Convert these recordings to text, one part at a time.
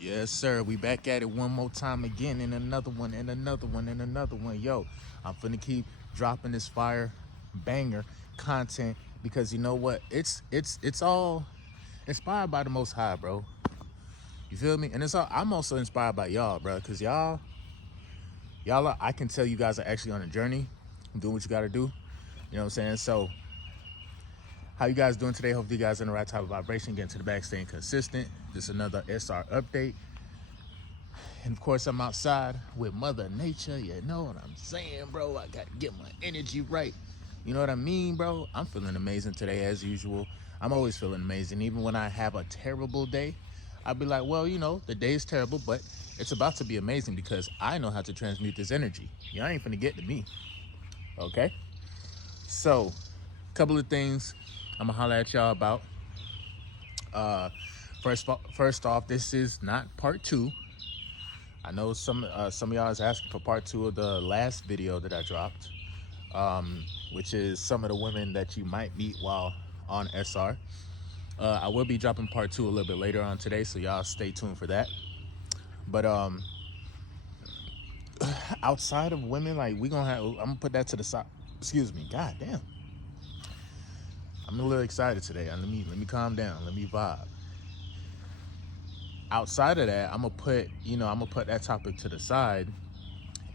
Yes, sir. We back at it one more time again, and another one, and another one, and another one. Yo, I'm finna keep dropping this fire banger content because you know what? It's all inspired by the Most High, bro. You feel me? And it's all. I'm also inspired by y'all, bro, because y'all are, I can tell you guys are actually on a journey, doing what you got to do. You know what I'm saying? So, how you guys doing today? Hopefully, you guys are in the right type of vibration, getting to the back, staying consistent. This is another SR update. And of course, I'm outside with Mother Nature. You know what I'm saying, bro? I got to get my energy right. You know what I mean, bro? I'm feeling amazing today, as usual. I'm always feeling amazing. Even when I have a terrible day, I'll be like, well, you know, the day is terrible, but it's about to be amazing because I know how to transmute this energy. Y'all ain't finna get to me, okay? So, a couple of things I'm gonna holler at y'all about. Uh, first off, this is not part two. I know some of y'all is asking for part two of the last video that I dropped, which is some of the women that you might meet while on SR. I will be dropping part two a little bit later on today, so y'all stay tuned for that. But outside of women, like I'm gonna put that to the side. Excuse me, god damn. I'm a little excited today. Let me calm down. Let me vibe. Outside of that, I'm gonna put that topic to the side,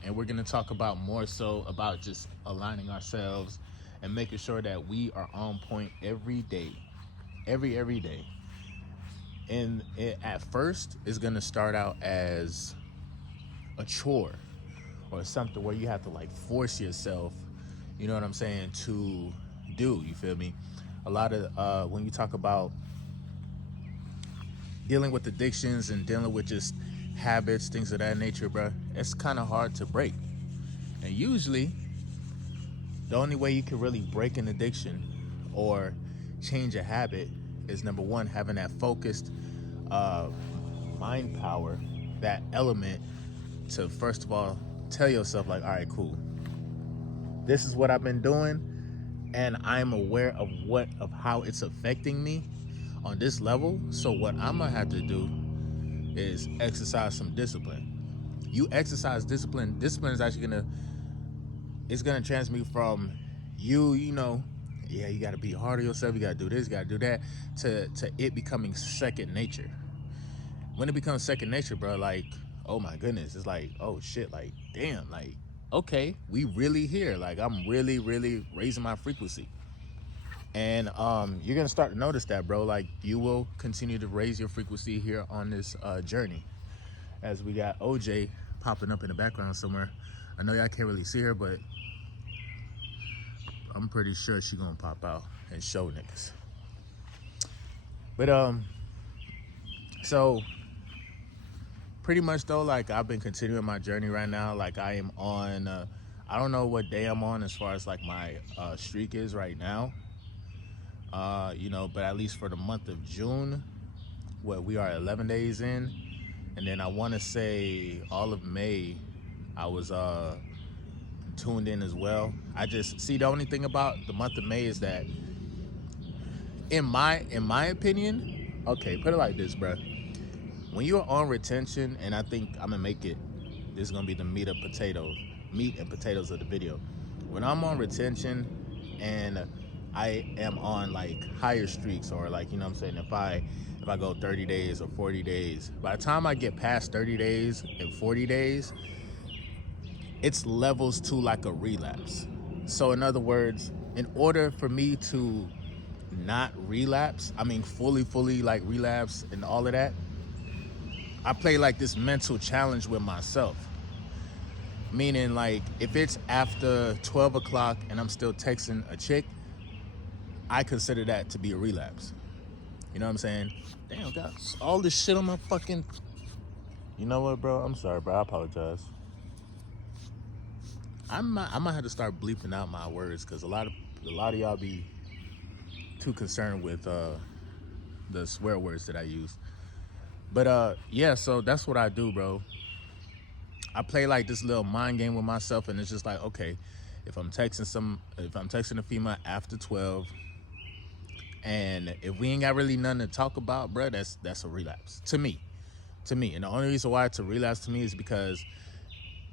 and we're gonna talk about more so about just aligning ourselves and making sure that we are on point every day, every day. And at first, it's gonna start out as a chore or something where you have to like force yourself, you know what I'm saying, to do. You feel me? A lot of when you talk about dealing with addictions and dealing with just habits, things of that nature, bro, it's kind of hard to break. And usually, the only way you can really break an addiction or change a habit is number one, having that focused uh, mind power, that element to first of all tell yourself like, all right, cool. This is what I've been doing, and I'm aware of how it's affecting me on this level. So what I'm gonna have to do is exercise some discipline. You exercise discipline. Discipline is actually gonna transmute from you know, yeah, you gotta be hard on yourself, you gotta do this, you gotta do that, to it becoming second nature. When it becomes second nature, bro, like, oh my goodness, it's like, oh shit, like, damn, like, okay, we really here. Like, I'm really, really raising my frequency. And you're gonna start to notice that, bro. Like, you will continue to raise your frequency here on this journey. As we got OJ popping up in the background somewhere. I know y'all can't really see her, but I'm pretty sure she gonna pop out and show niggas. But so pretty much though, like, I've been continuing my journey right now. Like, I am on I don't know what day I'm on as far as like my streak is right now. You know, but at least for the month of June, what we are 11 days in, and then I want to say all of May I was tuned in as well. I just see, the only thing about the month of May is that in my opinion, okay, put it like this, bro. When you are on retention, and I think I'm gonna make it, this is gonna be the meat and potatoes of the video. When I'm on retention and I am on like higher streaks, or like, you know what I'm saying, if I go 30 days or 40 days, by the time I get past 30 days and 40 days, it's levels to like a relapse. So in other words, in order for me to not relapse, I mean fully like relapse and all of that, I play like this mental challenge with myself. Meaning, like, if it's after 12 o'clock and I'm still texting a chick, I consider that to be a relapse. You know what I'm saying? Damn, got all this shit on my fucking... You know what, bro? I'm sorry, bro. I apologize. I might have to start bleeping out my words because a lot of y'all be too concerned with the swear words that I use. But yeah, so that's what I do, bro. I play like this little mind game with myself, and it's just like, okay, if I'm texting a female after 12, and if we ain't got really nothing to talk about, bro, that's a relapse to me. to me. And the only reason why it's a relapse to me is because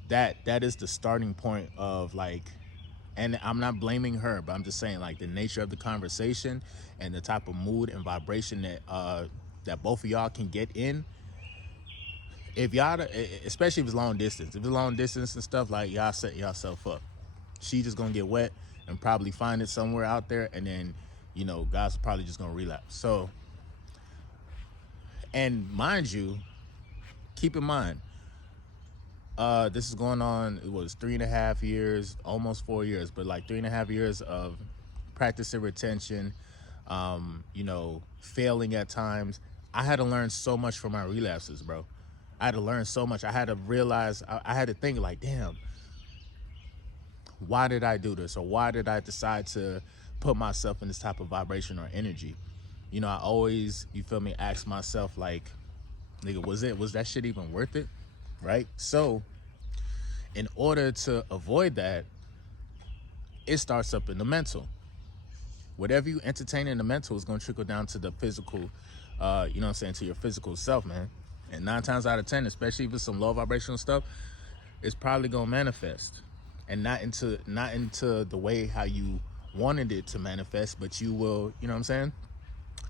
that is the starting point of like, and I'm not blaming her, but I'm just saying like the nature of the conversation and the type of mood and vibration that both of y'all can get in. If y'all, especially if it's long distance, if it's long distance and stuff, like y'all set yourself up. She just gonna get wet and probably find it somewhere out there, and then God's probably just gonna relapse. So, and mind you, keep in mind, this is going on, it was 3.5 years, almost 4 years, but like 3.5 years of practicing retention, failing at times. I had to learn so much from my relapses, bro. I had to learn so much. I had to realize, I had to think like, damn, why did I do this? Or why did I decide to put myself in this type of vibration or energy? I always, you feel me, ask myself like, nigga, was that shit even worth it? Right? So in order to avoid that, it starts up in the mental. Whatever you entertain in the mental is going to trickle down to the physical, to your physical self, man. And 9 times out of 10, especially if it's some low vibrational stuff, it's probably going to manifest. And not into the way how you wanted it to manifest, but you will,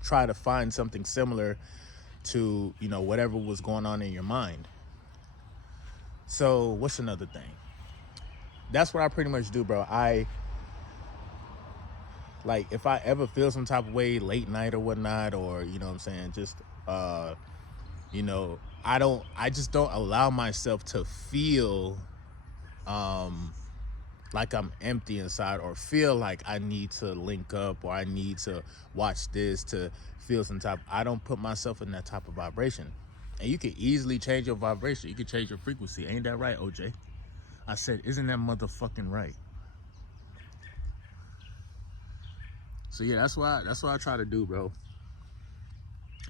try to find something similar to, whatever was going on in your mind. So what's another thing? That's what I pretty much do, bro. Like, if I ever feel some type of way late night or whatnot, or, just, I just don't allow myself to feel, like I'm empty inside, or feel like I need to link up, or I need to watch this to feel some type. I don't put myself in that type of vibration. And you can easily change your vibration. You can change your frequency. Ain't that right, OJ? I said, isn't that motherfucking right? So yeah, that's what I try to do, bro.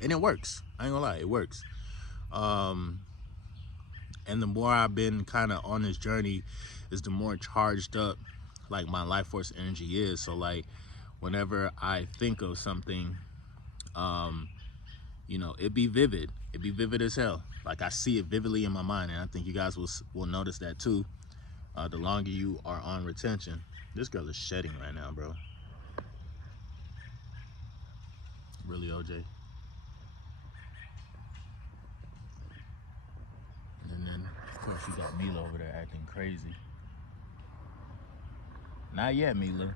And it works. I ain't gonna lie, it works. And the more I've been kind of on this journey, is the more charged up like my life force energy is. So like whenever I think of something, it'd be vivid. It'd be vivid as hell. Like I see it vividly in my mind, and I think you guys will notice that too. The longer you are on retention. This girl is shedding right now, bro. Really, OJ. And then, of course, you got Mila over there acting crazy. Not yet, Mila.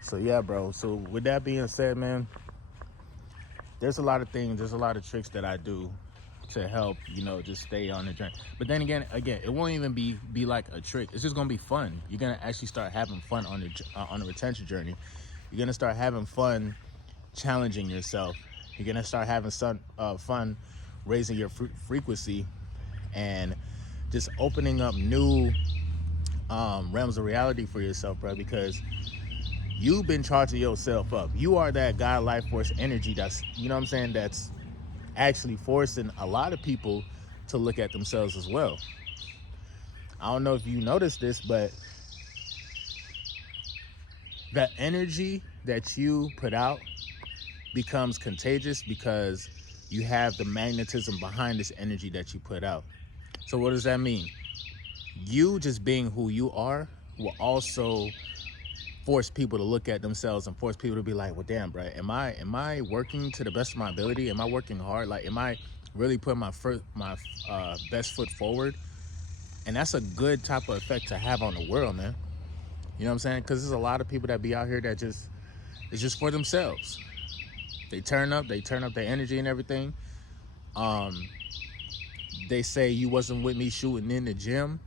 So, yeah, bro. So, with that being said, man, there's a lot of things, there's a lot of tricks that I do to help, just stay on the journey. But then again, it won't even be like a trick. It's just going to be fun. You're going to actually start having fun on the retention journey. You're going to start having fun challenging yourself. You're going to start having fun raising your frequency and just opening up new realms of reality for yourself, bro, because you've been charging yourself up. You are that God life force energy that's, that's actually forcing a lot of people to look at themselves as well. I don't know if you noticed this, but that energy that you put out becomes contagious because you have the magnetism behind this energy that you put out. So what does that mean? You just being who you are will also force people to look at themselves and force people to be like, well, damn, bro, am I working to the best of my ability? Am I working hard? Like, am I really putting my best foot forward? And that's a good type of effect to have on the world, man. You know what I'm saying? Because there's a lot of people that be out here that it's just for themselves. They turn up their energy and everything. They say you wasn't with me shooting in the gym.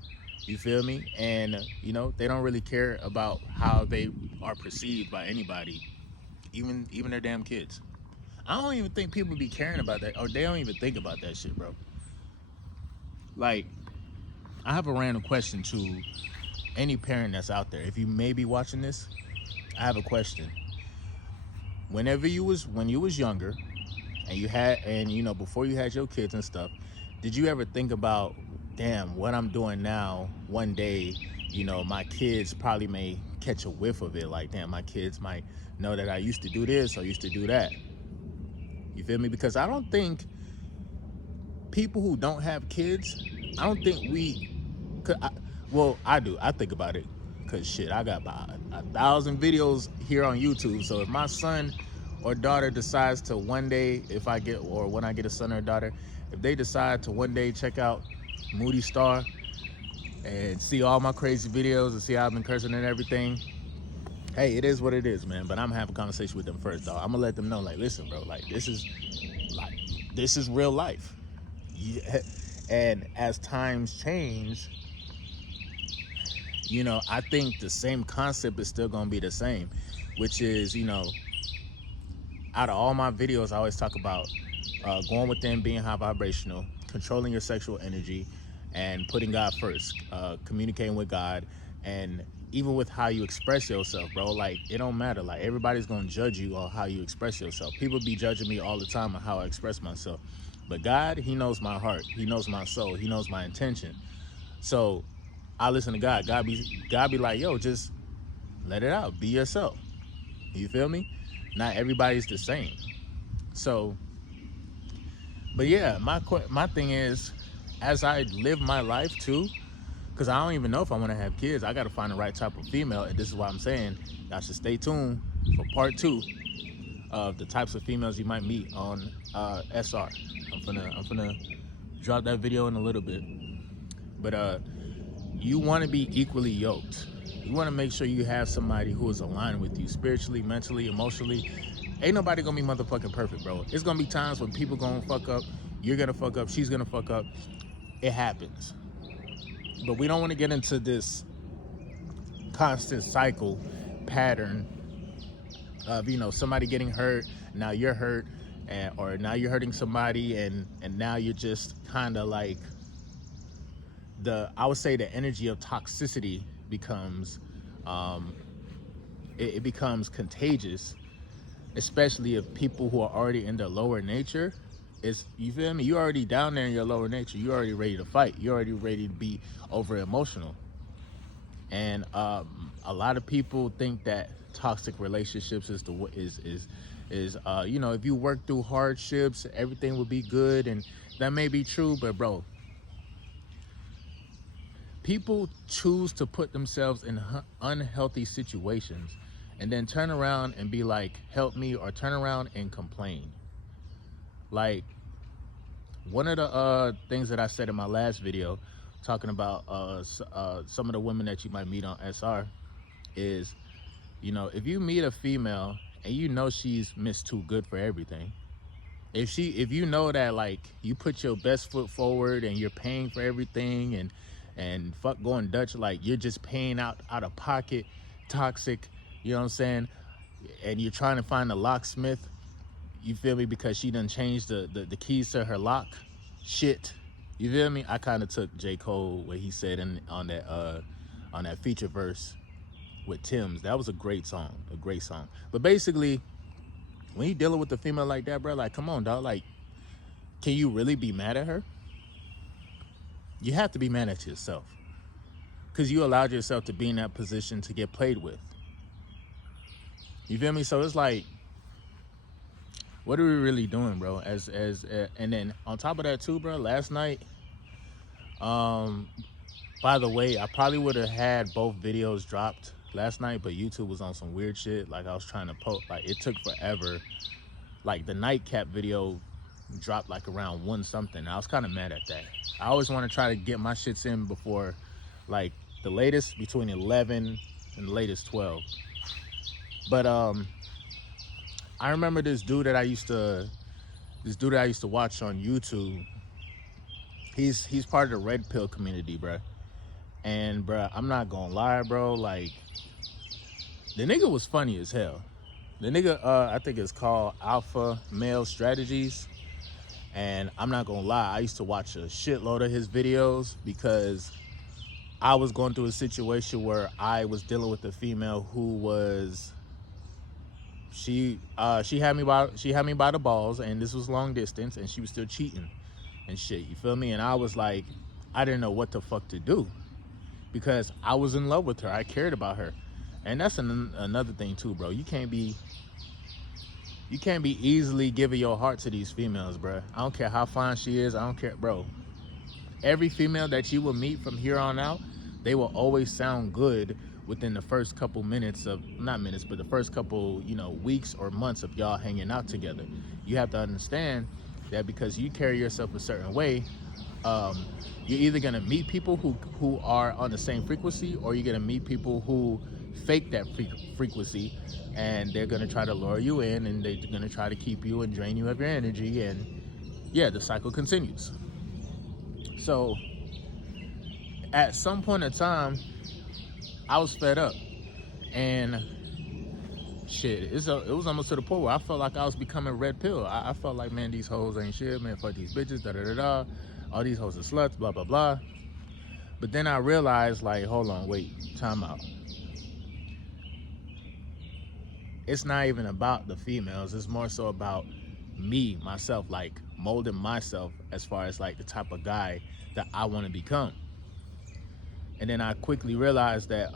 You feel me? And, they don't really care about how they are perceived by anybody, even their damn kids. I don't even think people be caring about that, or they don't even think about that shit, bro. Like, I have a random question to any parent that's out there. If you may be watching this, I have a question. When you was younger, and before you had your kids and stuff, did you ever think about, damn, what I'm doing now, one day, my kids probably may catch a whiff of it. Like, damn, my kids might know that I used to do this or used to do that. You feel me? Because I don't think people who don't have kids, I don't think we could. Well, I do. I think about it because shit, I got about 1,000 videos here on YouTube. So if my son or daughter decides to one day, if I get, or when I get a son or a daughter, if they decide to one day check out Moody Starr and see all my crazy videos and see how I've been cursing and everything, hey, it is what it is, man. But I'm gonna have a conversation with them first, dog. I'm gonna let them know, like, listen, bro, like this is real life. Yeah. And as times change, you know, I think the same concept is still gonna be the same, which is, you know, out of all my videos, I always talk about going within, being high vibrational, controlling your sexual energy, and putting God first, communicating with God, and even with how you express yourself, bro. Like, it don't matter. Like, everybody's gonna judge you on how you express yourself. People be judging me all the time on how I express myself. But God, he knows my heart. He knows my soul. He knows my intention. So I listen to God. God be like, yo, just let it out. Be yourself. You feel me? Not everybody's the same. So, but yeah, my thing is, as I live my life too, because I don't even know if I want to have kids. I got to find the right type of female, and this is why I'm saying y'all should stay tuned for part 2 of the types of females you might meet on SR. I'm gonna drop that video in a little bit, but you want to be equally yoked. You want to make sure you have somebody who is aligned with you spiritually, mentally, emotionally. Ain't nobody gonna be motherfucking perfect, bro. It's gonna be times when people gonna fuck up. You're gonna fuck up. She's gonna fuck up. It happens. But we don't want to get into this constant cycle pattern of, you know, somebody getting hurt, now you're hurt, or now you're hurting somebody, and now you're just kind of like, I would say the energy of toxicity becomes it becomes contagious, especially if people who are already in their lower nature is, you feel me, you're already down there in your lower nature, you're already ready to fight, you're already ready to be over emotional. And a lot of people think that toxic relationships is you know, if you work through hardships, everything will be good, and that may be true, but bro, people choose to put themselves in unhealthy situations and then turn around and be like, help me, or turn around and complain. Like, one of the things that I said in my last video, talking about some of the women that you might meet on SR, is, you know, if you meet a female and you know she's Miss Too Good for everything, if you know that, like, you put your best foot forward and you're paying for everything, and fuck going Dutch, like, you're just paying out of pocket, toxic, you know what I'm saying, and you're trying to find a locksmith, you feel me, because she done changed the keys to her lock, shit, you feel me? I kind of took J. Cole, what he said on that feature verse with Tim's. That was a great song. But basically, when you dealing with a female like that, bro, like, come on, dog. Like, can you really be mad at her? You have to be mad at yourself, because you allowed yourself to be in that position to get played with. You feel me? So it's like, what are we really doing, bro? And then on top of that too, bro, last night, by the way, I probably would have had both videos dropped last night, but YouTube was on some weird shit. Like, I was trying to post, like, it took forever. Like, the nightcap video dropped like around 1 something. I was kind of mad at that. I always want to try to get my shits in before, like, the latest between 11 and the latest 12. But I remember this dude that I used to watch on YouTube. He's part of the red pill community, bro. And bro, I'm not gonna lie, bro, like, the nigga was funny as hell. The nigga, I think it's called Alpha Male Strategies. And I'm not gonna lie, I used to watch a shitload of his videos because I was going through a situation where I was dealing with a female who was, she had me by the balls, and this was long distance, and she was still cheating and shit, you feel me? And I was like, I didn't know what the fuck to do, because I was in love with her, I cared about her. And that's another thing too, bro. You can't be You can't be easily giving your heart to these females, bro. I don't care how fine she is. I don't care, bro. Every female that you will meet from here on out, they will always sound good within the first couple minutes of, not minutes, but the first couple, weeks or months of y'all hanging out together. You have to understand that because you carry yourself a certain way, you're either gonna meet people who are on the same frequency, or you're gonna meet people who fake that frequency, and they're gonna try to lure you in, and they're gonna try to keep you and drain you of your energy, and yeah, the cycle continues. So at some point in time, I was fed up, and shit, it was almost to the point where I felt like I was becoming red pill. I felt like, man, these hoes ain't shit, man, fuck these bitches, da-da-da-da, all these hoes are sluts, blah, blah, blah. But then I realized, like, hold on, wait, time out. It's not even about the females. It's more so about me, myself, like molding myself as far as like the type of guy that I want to become. And then I quickly realized that,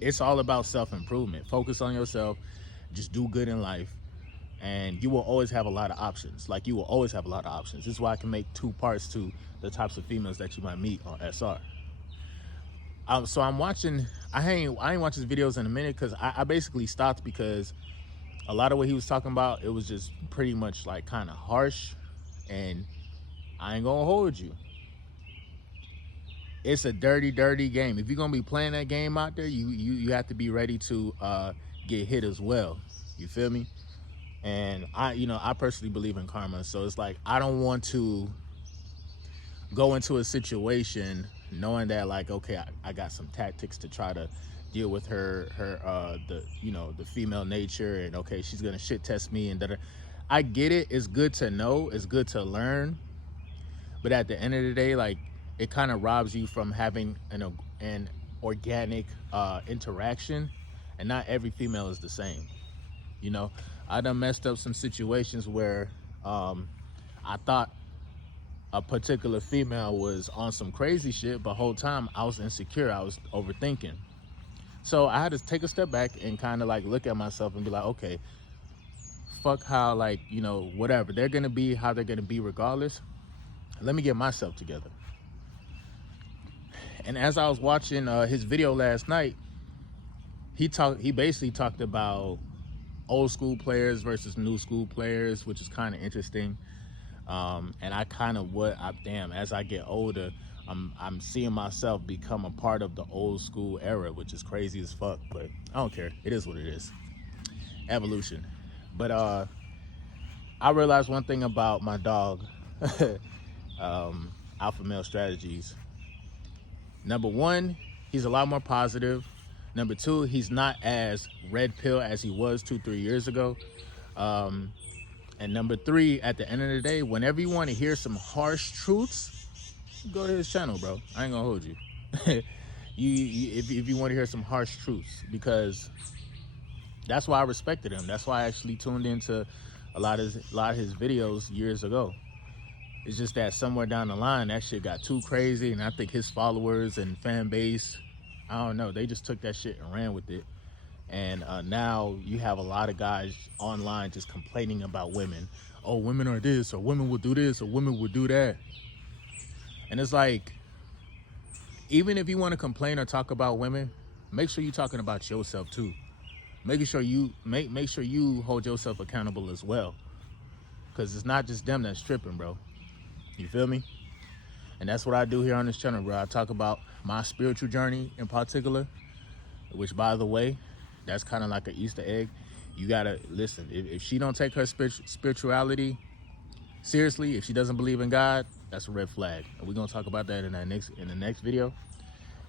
it's all about self-improvement. Focus on yourself, just do good in life, and you will always have a lot of options. Like, you will always have a lot of options. This is why I can make 2 parts to the types of females that you might meet on SR. So I'm watching, I ain't watched his videos in a minute, because I basically stopped because a lot of what he was talking about, it was just pretty much like kind of harsh, and I ain't gonna hold you. It's a dirty game. If you're gonna be playing that game out there, you have to be ready to get hit as well. You feel me? And I personally believe in karma, so it's like I don't want to go into a situation knowing that, like, okay, I got some tactics to try to deal with her the female nature, and okay, she's gonna shit test me, and that. I get it. It's good to know. It's good to learn. But at the end of the day, like, it kind of robs you from having an organic interaction, and not every female is the same. I done messed up some situations where I thought a particular female was on some crazy shit, but whole time I was insecure. I was overthinking. So I had to take a step back and kind of like look at myself and be like, okay, fuck how, like, whatever. They're gonna be how they're gonna be regardless. Let me get myself together. And as I was watching his video last night, he basically talked about old school players versus new school players, which is kind of interesting. And I kind of as I get older, I'm seeing myself become a part of the old school era, which is crazy as fuck, but I don't care. It is what it is. Evolution. But I realized one thing about my dog, Alpha Male Strategies. Number 1, he's a lot more positive. Number 2, he's not as red pill as he was 2-3 years ago. And number 3, at the end of the day, whenever you want to hear some harsh truths, go to his channel, bro. I ain't gonna hold you. If you want to hear some harsh truths, because that's why I respected him. That's why I actually tuned into a lot of his videos years ago. It's just that somewhere down the line, that shit got too crazy, and I think his followers and fan base, I don't know, they just took that shit and ran with it. And now you have a lot of guys online just complaining about women. Oh, women are this, or women will do this, or women will do that. And it's like, even if you want to complain or talk about women, make sure you're talking about yourself too. Make sure you hold yourself accountable as well. Because it's not just them that's tripping, bro. You feel me? And that's what I do here on this channel, bro. I talk about my spiritual journey in particular, which, by the way, that's kind of like an Easter egg. You gotta listen. If she don't take her spirituality seriously, if she doesn't believe in God, that's a red flag. And we're gonna talk about that in the next video.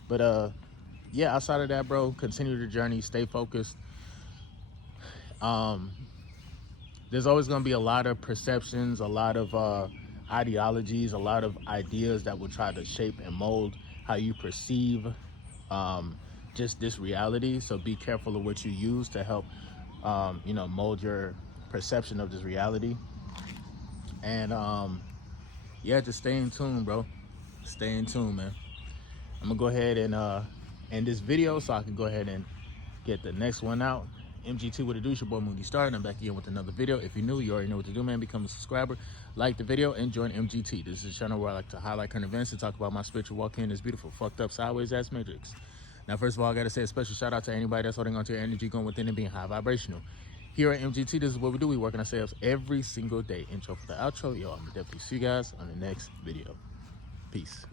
But yeah, outside of that, bro, continue the journey, stay focused. There's always gonna be a lot of perceptions, a lot of ideologies, a lot of ideas that will try to shape and mold how you perceive just this reality. So be careful of what you use to help mold your perception of this reality. And yeah, just stay in tune, bro. Stay in tune, man. I'm gonna go ahead and end this video so I can go ahead and get the next one out. MGT, what it do? It's your boy Moody Starr, and I'm back again with another video. If you're new, you already know what to do, man. Become a subscriber, like the video, and join MGT. This is a channel where I like to highlight current events and talk about my spiritual walk in this beautiful, fucked up, sideways ass matrix. Now, first of all, I gotta say a special shout out to anybody that's holding on to your energy, going within and being high vibrational. Here at MGT, this is what we do. We work on ourselves every single day. Intro for the outro. Yo, I'm gonna definitely see you guys on the next video. Peace.